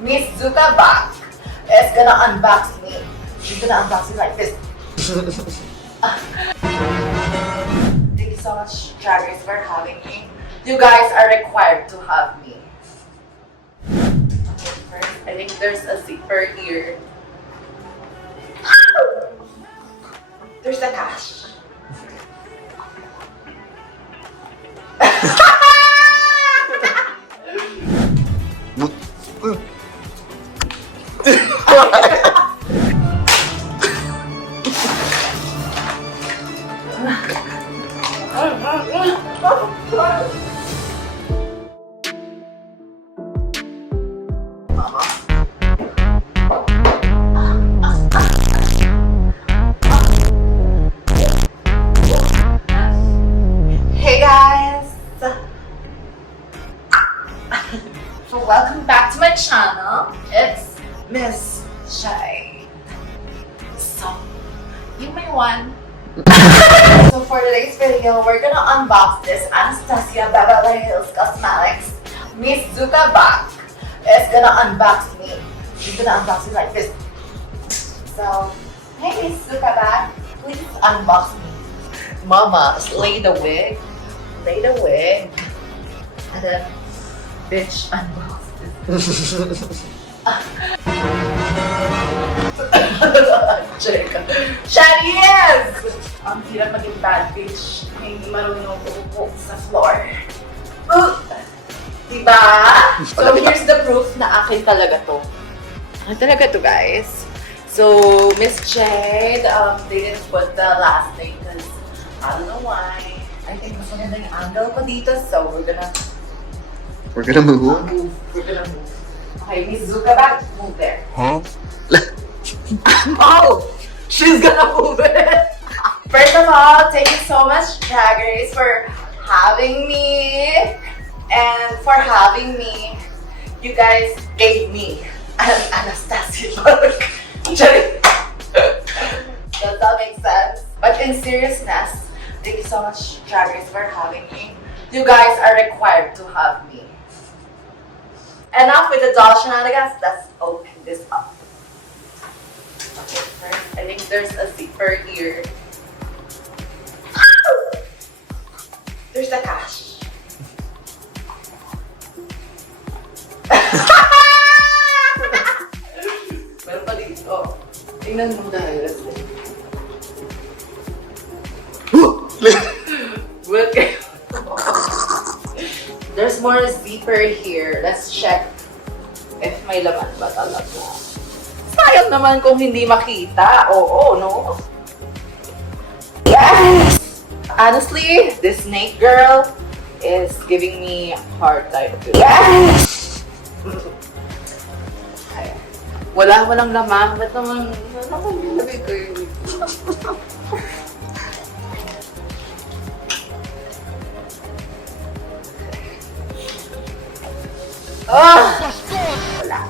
Miss Zuckerberg is gonna unbox me. She's gonna unbox me like this. Thank you so much, Drag Race, for having me. You guys are required to have me. Okay, first, I think there's a zipper here. There's the cash. Hey guys! So welcome back to my channel. It's Miss JADE. So, you may want. So for today's video, we're gonna unbox this ABH Cosmetics. Miss Zuckerberg is gonna unbox me. She's gonna unbox me like this. So, hey Miss Zuckerberg, please unbox me. Mama, lay the wig. Lay the wig. And then, bitch, unbox this. Yes! Ang hirap maging bad bitch. Hindi marunong umupo sa floor. Diba? So here's the proof na akin talaga to. Akin talaga to, guys. So, Miss Jade, they didn't put the last name because I don't know why. I think mas maganda yung angle ko dito, so we're gonna move. We're gonna move. Okay, Miss Zuckerberg, move there. Huh? Oh! She's gonna move it! First of all, thank you so much, Drag Race, for having me. And for having me, you guys gave me an Anastasia look. Does that make sense? But in seriousness, thank you so much, Drag Race, for having me. You guys are required to have me. Enough with the doll shenanigans, let's open this up. Okay, first, I think there's a zipper here. There's the cash. Meron pa dito. Tingnan mo dahil. Okay. There's more zipper here. Let's check if may laman ba talaga. Sayang naman kung hindi makita. Oo, no? Yes! Honestly, this snake girl is giving me a hard time too. Yes! Walang laman. Ba't naman nilagay ko yun? Wala.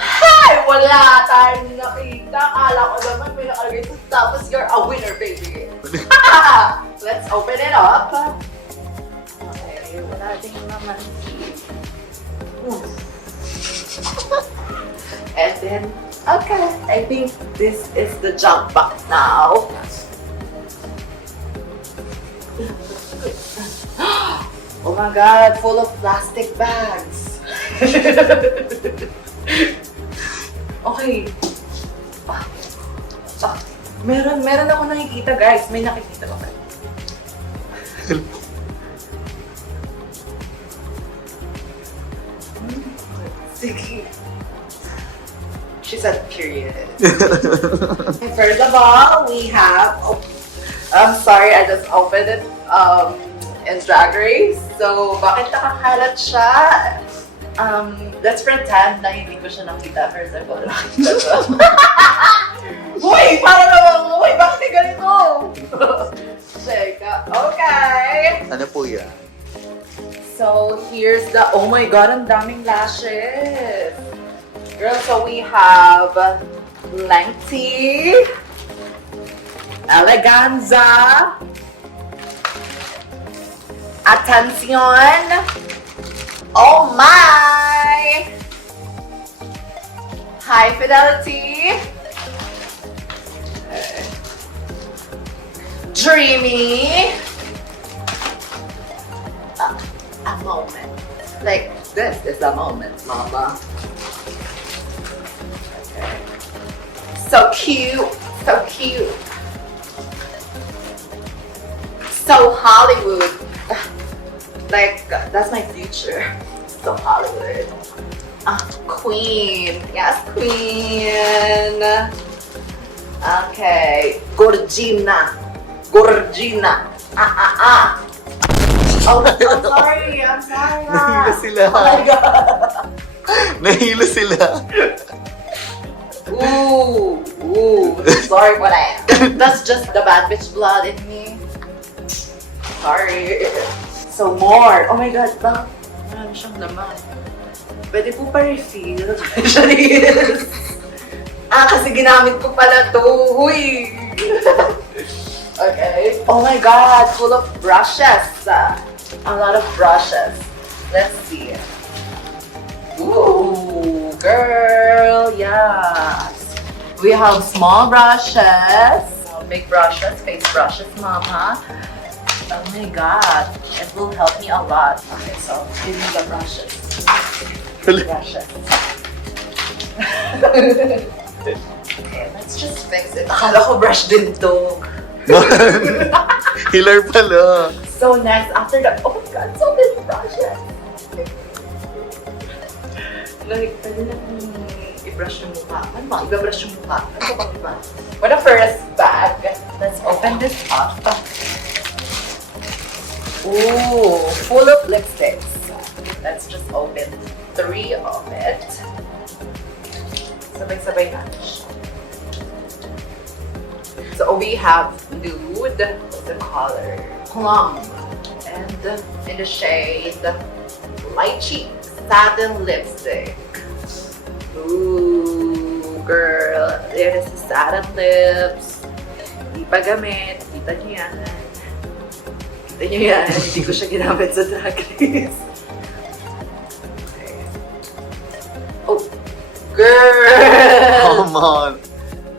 Hay! Wala tayong nakita. Akala ko naman may nakalagay sa tapos you're a winner, baby. Let's open it up. Okay, wala din naman. And then, okay, I think this is the junk box now. Oh my god, full of plastic bags. Okay. Meron ako nakikita, guys. May nakikita ko. Sige. She said period. First of all, we have... Oh, I'm sorry, I just opened it in Drag Race. So, bakit nakakalat siya? Let's pretend na hindi ko siya nakita. First of all, nakita siya. Uy! Para naman! Uy! Bakit ganito? Check. Okay. Ano po yan? So, here's the... Oh my god, ang daming lashes. Girl, so we have lengthy, eleganza, attention, Oh my! High fidelity. Dreamy. A moment. Like, this is a moment, mama. Okay. So cute. So cute. So Hollywood. Like, that's my future. So Hollywood. Queen. Yes, queen. Okay. Gorgina. Gorgina. Oh, I'm sorry. I'm sorry. Nahilo sila. Oh my God. Nahilo sila. Ooh. Sorry for that. That's just the bad bitch blood in me. Sorry. So more. Oh my God. Bakit? Marami siyang laman. Pwede po pa-refill. Charis. Kasi ginamit ko pala to. Huy. Okay. Oh my God. Full of brushes. A lot of brushes. Let's see. Ooh, girl. Yes. We have small brushes. Big brushes. Face brushes, mama. Oh my God. It will help me a lot. Okay, so give me the brushes. Brushes. Okay, let's just fix it. Akala ko brush din to. Healer pala. So next, after that, oh my God, so many brushes. Like, pwede na i-brush yung mukha. Ano ba? I-brush yung mukha. Ano ba ba? For the first bag, let's open this up. Ooh, full of lipsticks. Let's just open 3 of it. Sabay-sabay natin siya. So we have nude, the color plum, and in the shade light cheek satin lipstick. Ooh, girl, there is the satin lips. Di pa gamit, kita niyo yan. Kita niyo yan, hindi ko siya ginamit sa Drag Race. Okay. Oh, girl! Come on.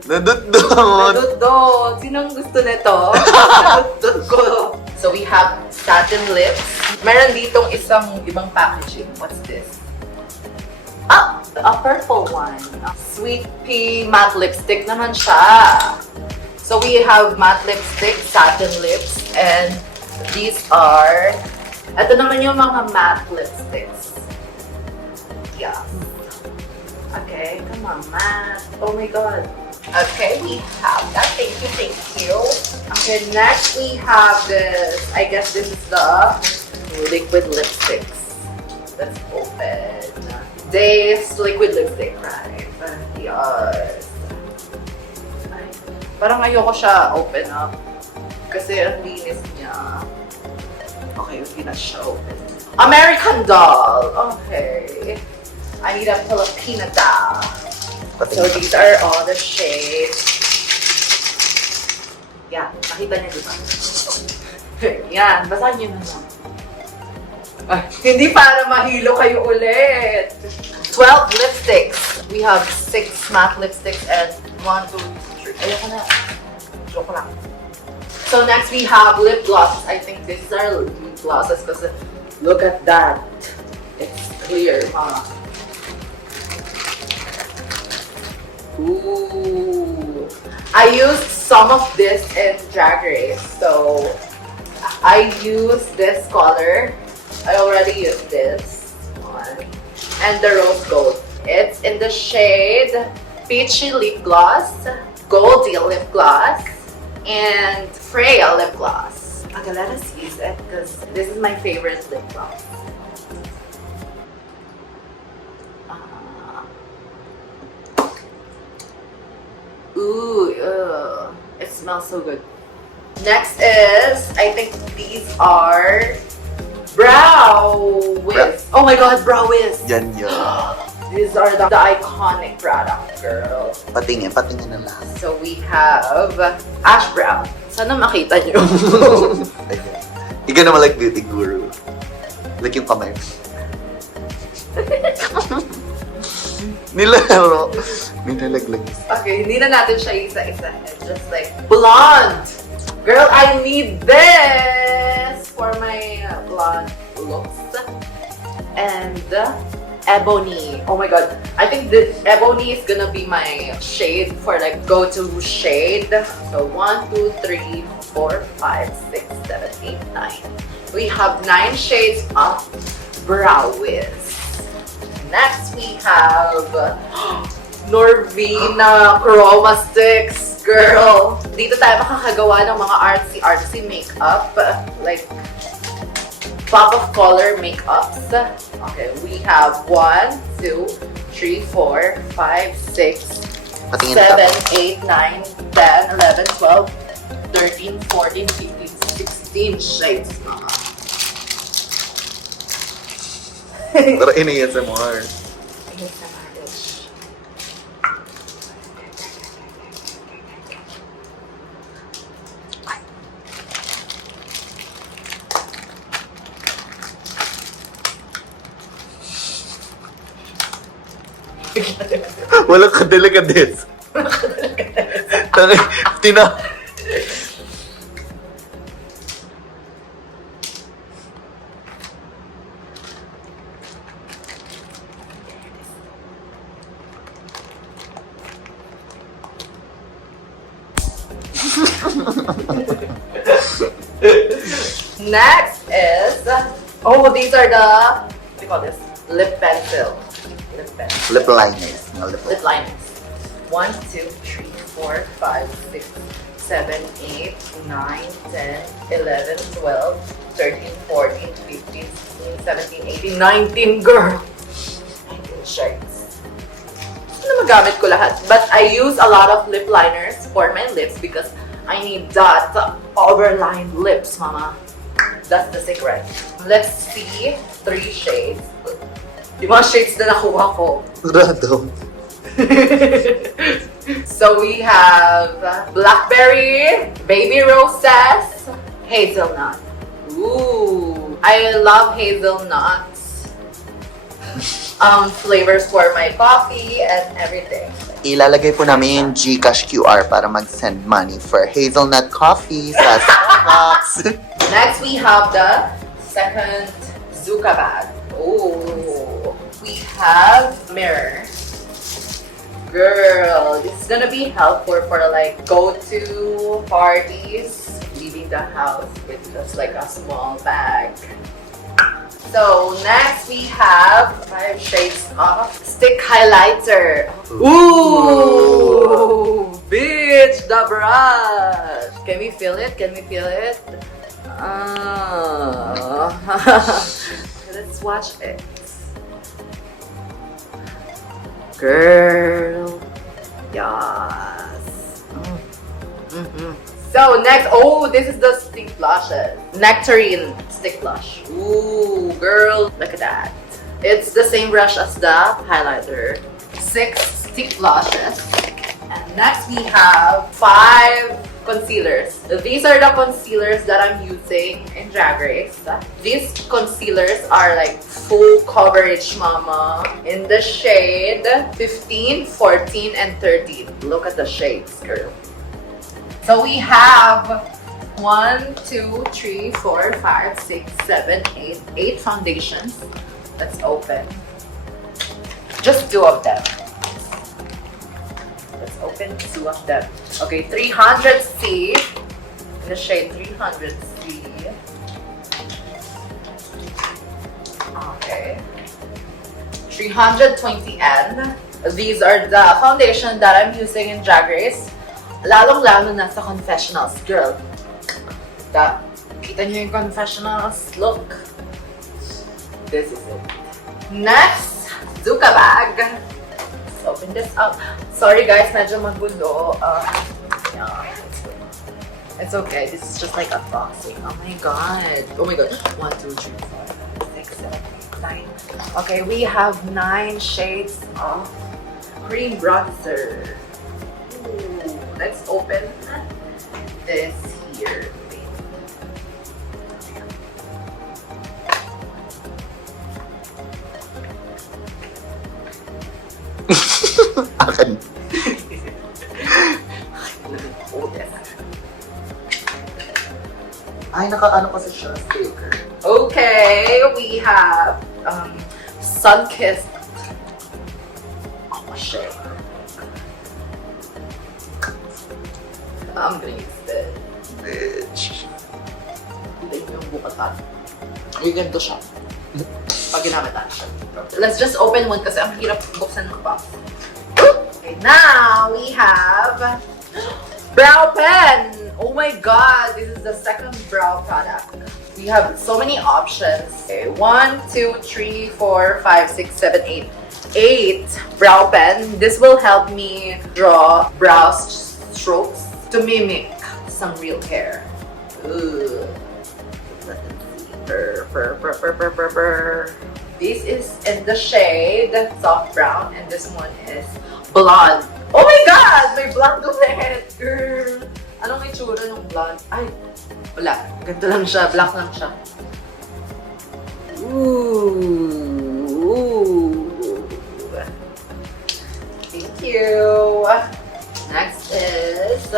Nadot-dot. Nadot-dot. Sinong gusto nito? Nadot-dot ko. So we have satin lips. Meron ditong isang ibang packaging. What's this? A purple one. Sweet pea matte lipstick naman siya. So we have matte lipstick, satin lips, and these are, ito naman yung mga matte lipsticks. Yeah. Okay, come on, matte. Oh my God. Okay, we have that. Thank you. Okay, next we have this. I guess this is the liquid lipsticks. Let's open. This liquid lipstick, right? Yes. Parang ayoko siya open up. Kasi ang linis niya. Okay, hindi na siya open. American Doll. Okay. I need a Filipina doll. So these are all the shades. Yan, nakita niyo diba? Yan, basahin niyo na lang. Hindi para mahilo kayo ulit. 12 lipsticks. We have 6 matte lipsticks and 1, 2, 3. Ayoko na. Joke lang. So next we have lip glosses. I think these are lip glosses because look at that. It's clear, huh? Ooh. I used some of this in Drag Race, so I used this color. I already used this one. And the rose gold. It's in the shade Peachy Lip Gloss, Goldie Lip Gloss, and Freya Lip Gloss. Okay, let us use it because this is my favorite lip gloss. Ooh, it smells so good. Next is, I think these are Brow Wiz. Oh my God, Brow Wiz. Yan yun. These are the iconic product, girl. Patingin na lang. So we have Ash Brown. Sana makita nyo. Ayan. Ikaw naman like beauty guru. Like yung kamay. Nilaro. May nalaglag. Okay, hindi na natin siya isa-isa. It's just like blonde. Girl, I need this for my blonde looks. And ebony. Oh my god. I think this ebony is gonna be my shade for like go-to shade. So 1, 2, 3, 4, 5, 6, 7, 8, 9. We have 9 shades of brow wiz. Next we have Norvina Chroma Sticks. Girl, dito tayo makakagawa ng mga artsy makeup. Like, pop of color makeups. Okay, we have 1, 2, 3, 4, 5, 6, 7, 8, 9, 10, 11, 12, 13, 14, 15, 16 shades, mama. Pero ini-ASMR. ASMR-ish. Walang kadelikades. Tina. Next is, oh, these are the, what do you call this? Lip pencil. Lip pencil. Lip liners. No, Lip liners. 1, 2, 3, 4, 5, 6, 7, 8, 9, 10, 11, 12, 13, 14, 15, 16, 17, 18, 19, girl! 19 shades. Ano magamit ko lahat? But I use a lot of lip liners for my lips because I need that overlined lips, mama. That's the secret. Let's see 3 shades. Yung mga shades na nakuha ko. Random. So we have blackberry, baby roses, hazelnut. Ooh, I love hazelnuts. Flavors for my coffee and everything. Ilalagay po namin yung Gcash QR para mag-send money for hazelnut coffee sa Starbucks. Next, we have the second Zuka bag. Oh, we have mirror. Girl, this is gonna be helpful for like go-to parties, leaving the house with just like a small bag. So next we have 5 shades of stick highlighter. Ooh, bitch, the brush. Can we feel it? Can we feel it? Let's watch it. Girl, yes. So next, oh, this is the stick blushes. Nectarine stick blush. Ooh, girl, look at that. It's the same brush as the highlighter. 6 stick blushes. And next we have 5 concealers. These are the concealers that I'm using in Drag Race. These concealers are like full coverage, mama. In the shade 15, 14, and 13. Look at the shades, girl. So we have 1, 2, 3, 4, 5, 6, 7, 8 foundations. Let's open. Just 2 of them. Let's open 2 of them. Okay, 300C. In the shade 300C. Okay. 320N. These are the foundation that I'm using in Drag Race. Lalong-lalo na sa confessionals, girl. Kita niyo yung confessionals? Look. This is it. Next, Zuka bag. Let's open this up. Sorry guys, medyo magulo. Yeah. It's okay. This is just like unboxing. Oh my god. Oh my god. 1, 2, 3, 4, 5, 6, 7, 8, 9. Okay, we have 9 shades of cream bronzer. Let's open this here. Akin. Ay, nakaano kasi siya, sticker. Okay, we have sun-kissed. Oh shit. I'm gonna use this. Bitch. Hindi yung bukatan. Yung ganito siya. Pag ginamit natin siya. Let's just open one kasi ang hirap buksan ng box. Okay, now we have brow pen. Oh my god, this is the second brow product. We have so many options. Okay, 1, 2, 3, 4, 5, 6, 7, 8. 8 brow pen. This will help me draw brow strokes to mimic some real hair. Ugh. This is in the shade soft brown and this one is blonde. Oh my god! May blonde ulit! Girl! Anong itsura ng blonde? Ay, wala. Ganito lang siya. Black lang siya. Ooh. Thank you. Next is...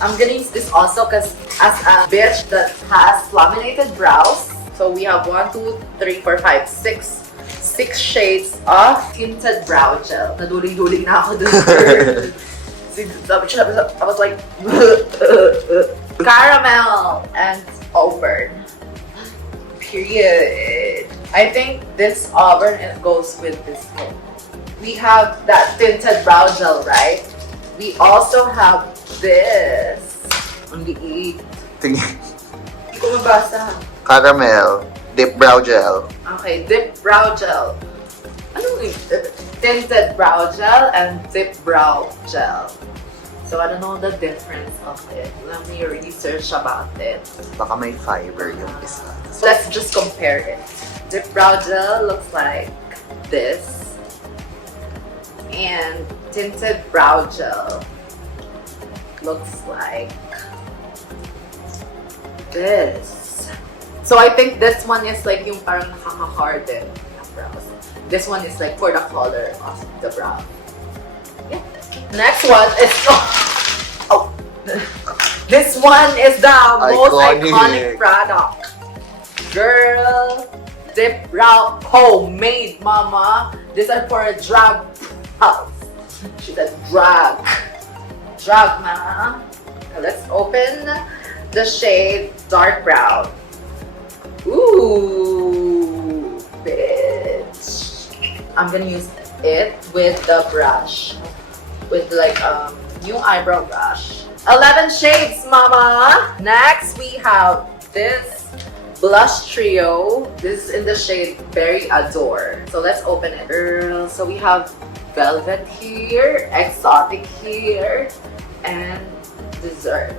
I'm gonna use this also because as a bitch that has laminated brows, so we have 1, 2, 3, 4, 5, 6 shades of tinted brow gel. Naduling-duling na ako dun. I was like, caramel and auburn. Period. I think this auburn goes with this one. We have that tinted brow gel, right? We also have this. Ang liit. Tingin. Hindi ko mabasa. Caramel. Dip brow gel. Okay, dip brow gel. Ano yung tinted brow gel and dip brow gel? So I don't know the difference of it. Let me research about it. Baka may fiber yung isa. Let's just compare it. Dip brow gel looks like this. And tinted brow gel looks like this. So I think this one is like yung parang nakaka-harden ng brows. This one is like for the color of the brow. Yeah. Next one is this one is the most iconic product. Girl, dip brow homemade, mama. These are for a drag house. She said drag. Drag, ma. Let's open the shade dark brown. Ooh, bitch. I'm gonna use it with the brush. With like new eyebrow brush. 11 shades, mama. Next, we have this blush trio. This is in the shade Berry Adore. So let's open it. So we have velvet here, exotic here, and dessert.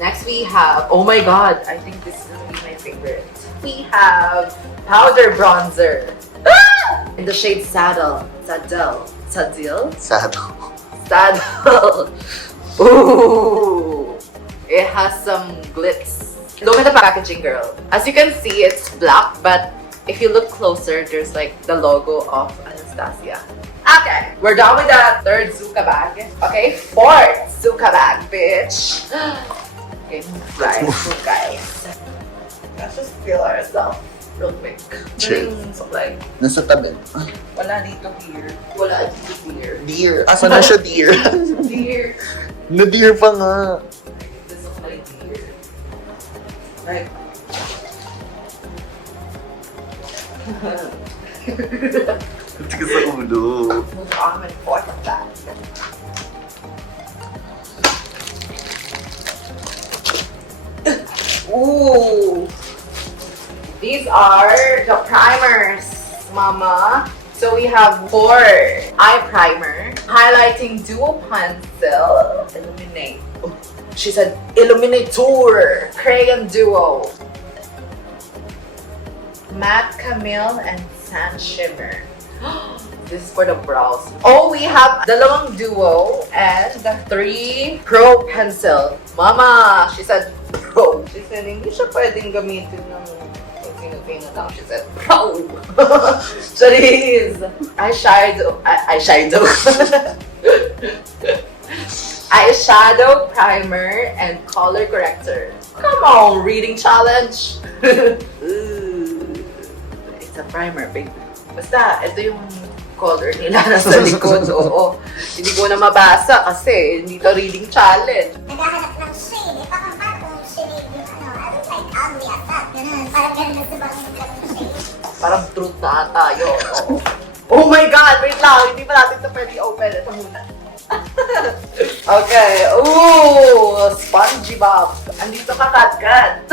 Next we have, oh my god, I think this is gonna be my favorite. We have powder bronzer. Ah! In the shade Saddle. Saddle. Saddle? Saddle. Saddle. Ooh. It has some glitz. Look at the packaging, girl. As you can see, it's black, but if you look closer, there's like the logo of Anastasia. Okay, we're done with the third Zuka bag. Okay, fourth Zuka bag, bitch. Okay, guys. Let's just feel ourselves real quick. Sure. So like, Nasa tabi. wala dito here. Wala dito here. Deer. Asa na siya, deer? Dear. Na-deer pa nga. This is my dear. Right. Tigas sa ulo. Move on with fourth of that. Ooh. These are the primers, mama. So we have 4 eye primer, highlighting duo pencil, illuminate. Oh, she said illuminator, crayon duo, matte camille and sand shimmer. This is for the brows. Oh, we have dalawang duo and 3 pro pencil. Mama, she said pro. She said hindi siya pwedeng gamitin ng Sino lang, she said, bro! Charis! Eyeshadow. Eyeshadow, primer, and color corrector. Come on, reading challenge! Ooh, it's a primer, baby. Basta, ito yung color nila nasa likod. Oo. Hindi ko na mabasa kasi hindi to reading challenge. Naghahanap ng shade. Parang parang shade yung ano. I don't like ugly at that. Ganun. Parang ganun na sa shade. Parang truth na tayo. Oo. Oh my God! Wait lang! Hindi pa natin ito pwede open. Ito muna. Okay. Ooh! Spongy Bob. Andito ka, Kat.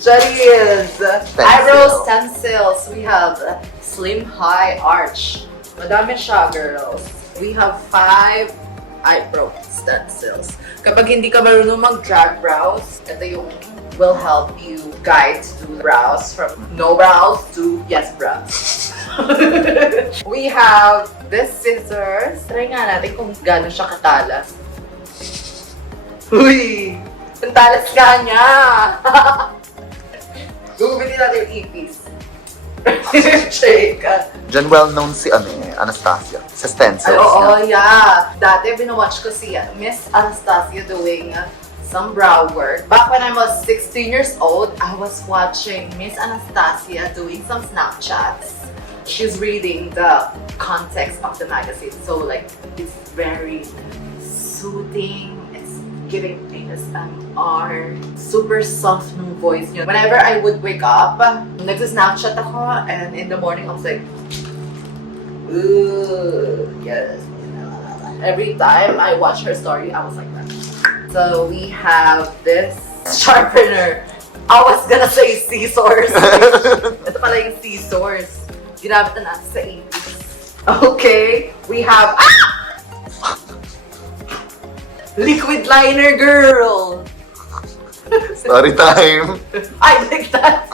Charis! Eyebrow stencils. We have Slim High Arch. Madami siya, girls. We have 5 eyebrow stencils. Kapag hindi ka marunong mag-drag brows, ito yung will help you guide to brows from no brows to yes brows. We have this scissors. Try nga natin kung gano'n siya katalas. Uy! Ang talas ka niya! Gugupitin natin yung ipis. Shake. Diyan well-known si Anastasia sa stencils Oo, niya. yeah. Dati, binawatch ko si Miss Anastasia doing some brow work. Back when I was 16 years old, I was watching Miss Anastasia doing some Snapchats. She's reading the context of the magazine. So, like, it's very soothing. It's giving ASMR. Super soft ng voice niya. Whenever I would wake up, nagsa-Snapchat ako, and in the morning, I was like, ooh, yes. Every time I watch her story, I was like that. So we have this sharpener. I was gonna say scissors. Ito pala yung scissors. Ginamit na natin sa 80s. Okay. We have... liquid liner, girl! Story time! I like that!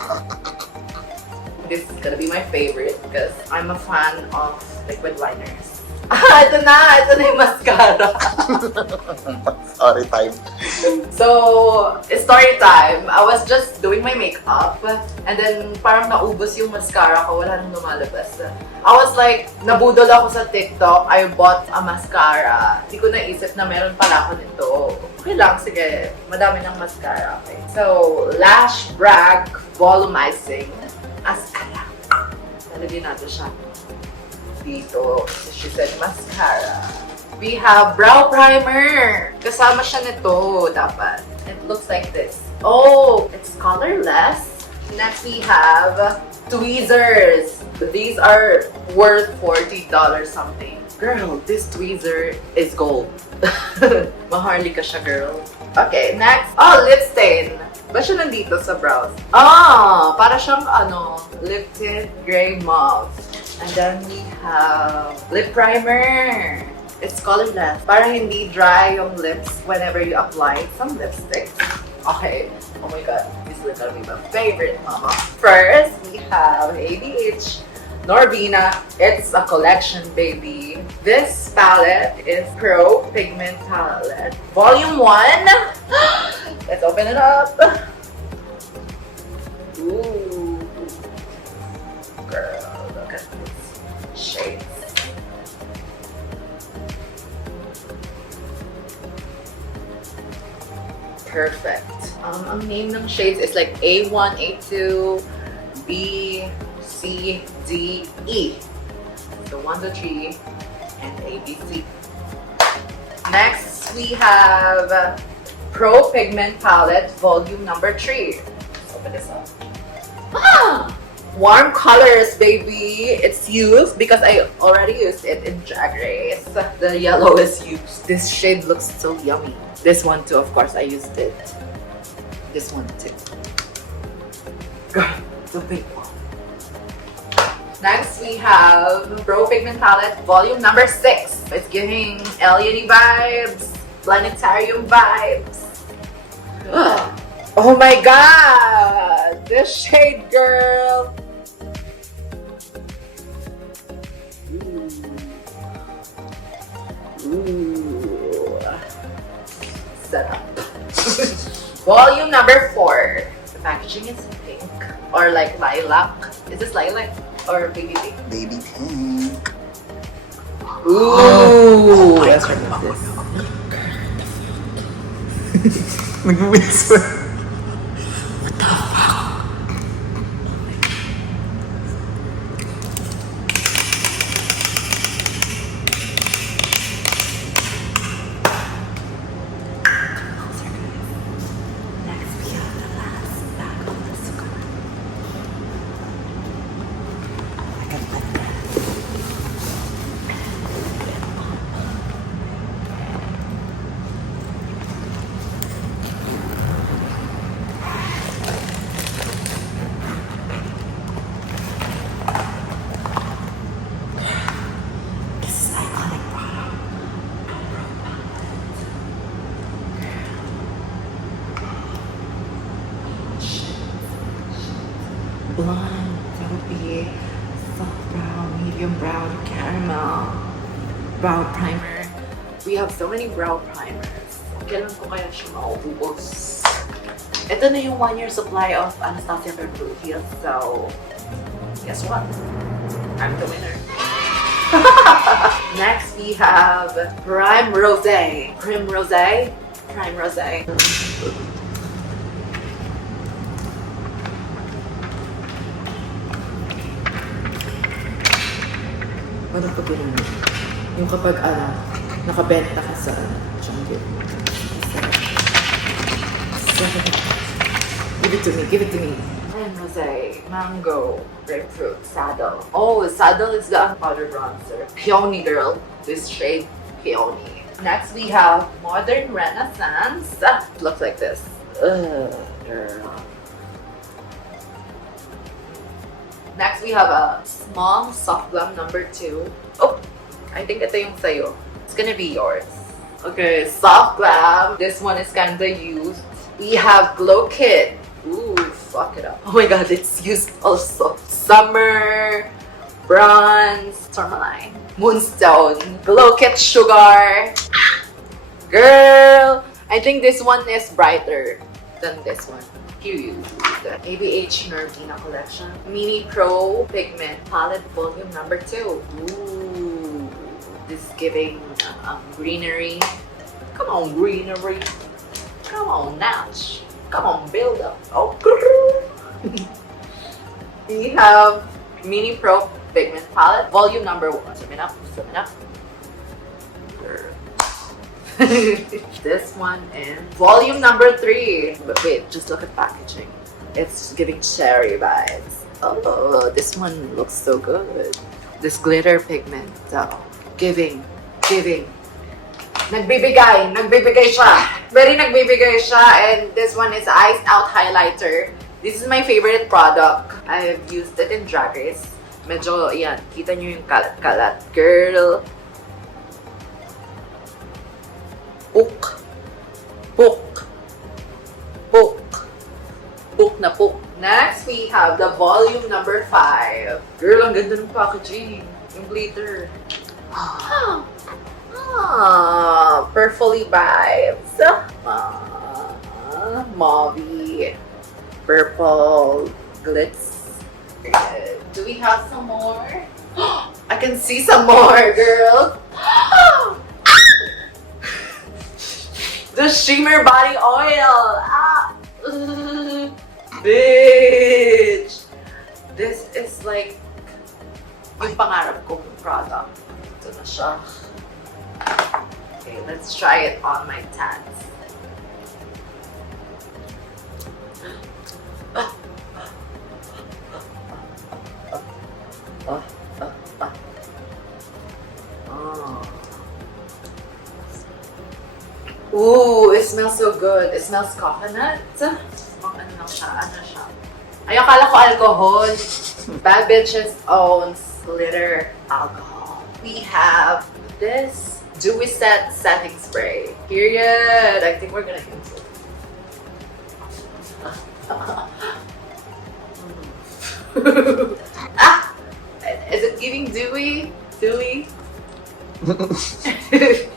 This is gonna be my favorite because I'm a fan of liquid liners. Ito na yung mascara. Story time. So, it's story time. I was just doing my makeup and then parang naubos yung mascara ko. Wala nang lumalabas. I was like, nabudol ako sa TikTok. I bought a mascara. Hindi ko naisip na meron pala ako nito. Okay lang, sige. Madami ng mascara. Okay. So, Lash Brag Volumizing Mascara. Nalagyan natin siya dito. She said mascara. We have brow primer. Kasama siya nito, dapat. It looks like this. Oh, it's colorless. Next, we have tweezers. These are worth $40 something. Girl, this tweezer is gold. Maharli ka siya, girl. Okay, next. Oh, lip stain. Ba siya nandito sa brows? Ah, para siyang lip tint gray mauve. And then we have lip primer. It's colorless. Para hindi dry yung lips whenever you apply some lipstick. Okay. Oh my God. This is gonna be my favorite, mama. First, we have ABH Norbina. It's a collection, baby. This palette is Pro Pigment Palette. Volume 1. Let's open it up. Ooh. Girl, look at this shades. Perfect. Ang name ng shades is like A1, A2, B, C, D, E. So 1, 2, 3, and A, B, C. Next, we have Pro Pigment Palette Volume number 3. Let's open this up. Ah! Warm colors, baby. It's used because I already used it in Drag Race. The yellow is used. This shade looks so yummy. This one too, of course, I used it. This one too. Girl, the big one. Next, we have Pro Pigment Palette Volume number 6. It's giving alien vibes, planetarium vibes. Ugh. Oh my God! This shade, girl! Ooh. Set up. Volume number 4. packaging is pink or like lilac. Is this lilac or baby pink? Baby pink. Ooh! Let's try this. Nag-whisper. Blonde, taupey, soft brown, medium brown, caramel, brow primer. We have so many brow primers. Kailan ko kaya siya mauubos? Ito na yung 1-year supply of Anastasia Beverly. So, guess what? I'm the winner. Next, we have Prime Rosé. Prime Rosé. Prime Rosé. Ano pa ba yun? Yung kapag nakabenta ka sa jungle. Give it to me, give it to me. Prime Rosé, Mango, Grapefruit, Saddle. Oh, Saddle is the powder bronzer. Peony girl. This shade, Peony. Next we have Modern Renaissance. Looks like this. Ugh, girl. Next, we have a small soft glam number 2. Oh, I think ito yung sayo. It's gonna be yours. Okay, soft glam. This one is kinda used. We have Glow Kit. Ooh, fuck it up. Oh my god, it's used also. Summer, Bronze, Tourmaline, Moonstone, Glow Kit Sugar. Girl, I think this one is brighter than this one. Period. The ABH Nervina collection. Mini Pro Pigment Palette Volume number 2. Ooh, this is giving greenery. Come on, greenery. Come on, Natch. Come on, build up. Oh, we have Mini Pro Pigment Palette Volume number 1. Zoom it up, zoom it up. This one is volume number 3. But wait, just look at packaging. It's giving cherry vibes. Oh, this one looks so good. This glitter pigment, giving. Nagbibigay siya. Very nagbibigay siya. And this one is Iced Out Highlighter. This is my favorite product. I've used it in Drag Race. Medyo, yan, kita nyo yung kalat-kalat. Girl. Book na book. Next, we have the volume number 5. Girl, ang ganda ng packaging. Yung glitter. Purpley vibes. Mauve. Purple. Glitz. Do we have some more? I can see some more, girl. The shimmer body oil. Bitch. This is like yung pangarap kong product. Ito na siya. Okay, let's try it on my tans. Ooh, it smells so good. It smells coconut. Ano lang siya, ano siya. Ay, akala ko alcohol. Bad Bitches owns glitter alcohol. We have this Dewy Set setting spray. Period. I think we're gonna use it. Is it giving dewy? Dewy?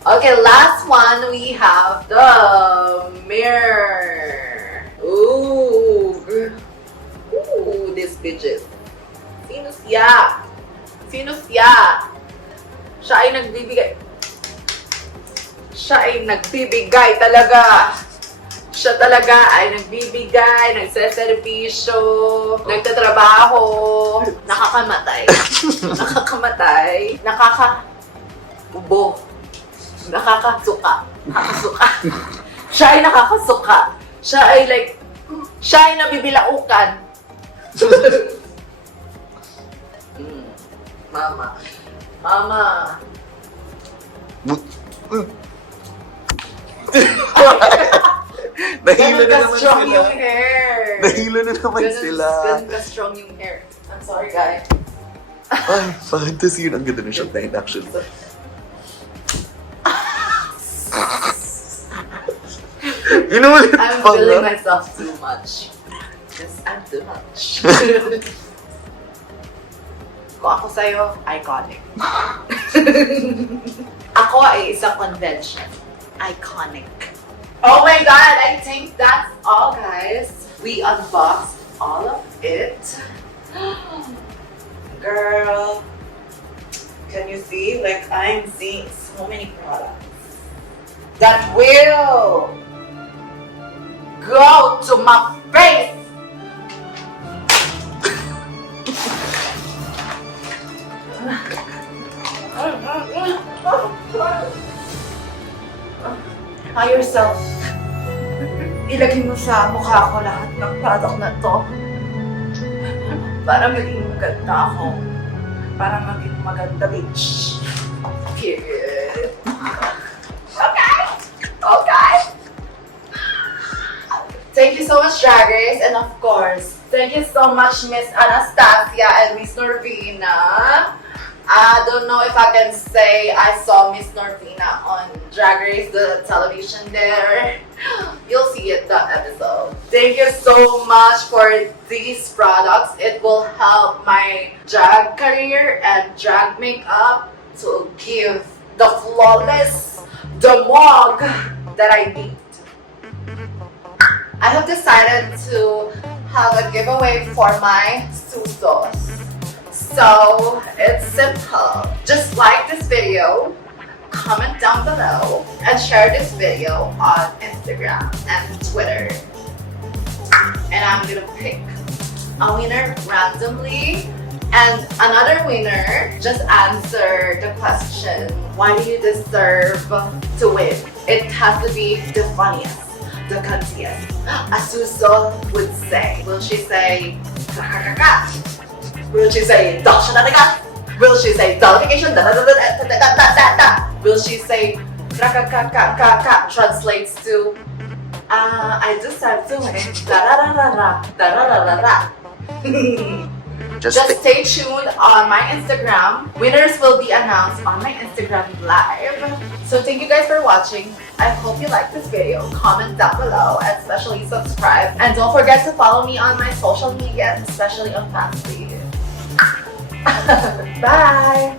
Okay, last one we have the mirror. Ooh, girl. bitches. Sino siya? Sino siya? Siya ay nagbibigay. Siya ay nagbibigay talaga. Siya talaga ay nagbibigay, nagseservisyo, nagtatrabaho, nakakamatay. Nakakamatay. Nakakaubo. Nakakasuka. Nakakasuka. Siya ay nakakasuka. Siya ay like, siya ay nabibilaukan. Mama. Mama. Nahilo Ganun na ka naman strong sila. yung hair. Nahilo na naman sila. Ganun ka strong yung hair. I'm sorry, guys. Ay, fantasy yun. Ang ganda ng shot na yun, actually. Inulit I'm pa feeling nga. myself too much. Yes, I'm too much. Kung ako sa'yo, iconic. Ako ay isang convention. Iconic. Oh my god, I think that's all, guys. We unboxed all of it. Girl, can you see? Like, I'm seeing so many products that will go to my face. By yourself. Ilagay mo sa mukha ko lahat ng product na to. Para maging maganda ako. Para maging maganda, bitch. Period. Okay? Okay? Thank you so much, Drag Race. And of course, thank you so much, Miss Anastasia and Miss Norvina. I don't know if I can say I saw Miss Norvina on Drag Race, the television there. You'll see it, that episode. Thank you so much for these products. It will help my drag career and drag makeup to give the flawless, the mug that I need. I have decided to have a giveaway for my Susos. So, it's simple. Just like this video, comment down below, and share this video on Instagram and Twitter. And I'm gonna pick a winner randomly, and another winner just answer the question, why do you deserve to win? It has to be the funniest, the cutest. As Suso would say. Will she say, kakakaka? Will she say, dakshanataga? Will she say, dalification? Will she say, kakakaka? Translates to, I deserve to win. Da-da-da-da-da. Da-da-da-da-da. Just stay tuned on my Instagram. Winners will be announced on my Instagram live. So thank you guys for watching. I hope you liked this video. Comment down below and especially subscribe. And don't forget to follow me on my social media, especially on Fastly. Bye!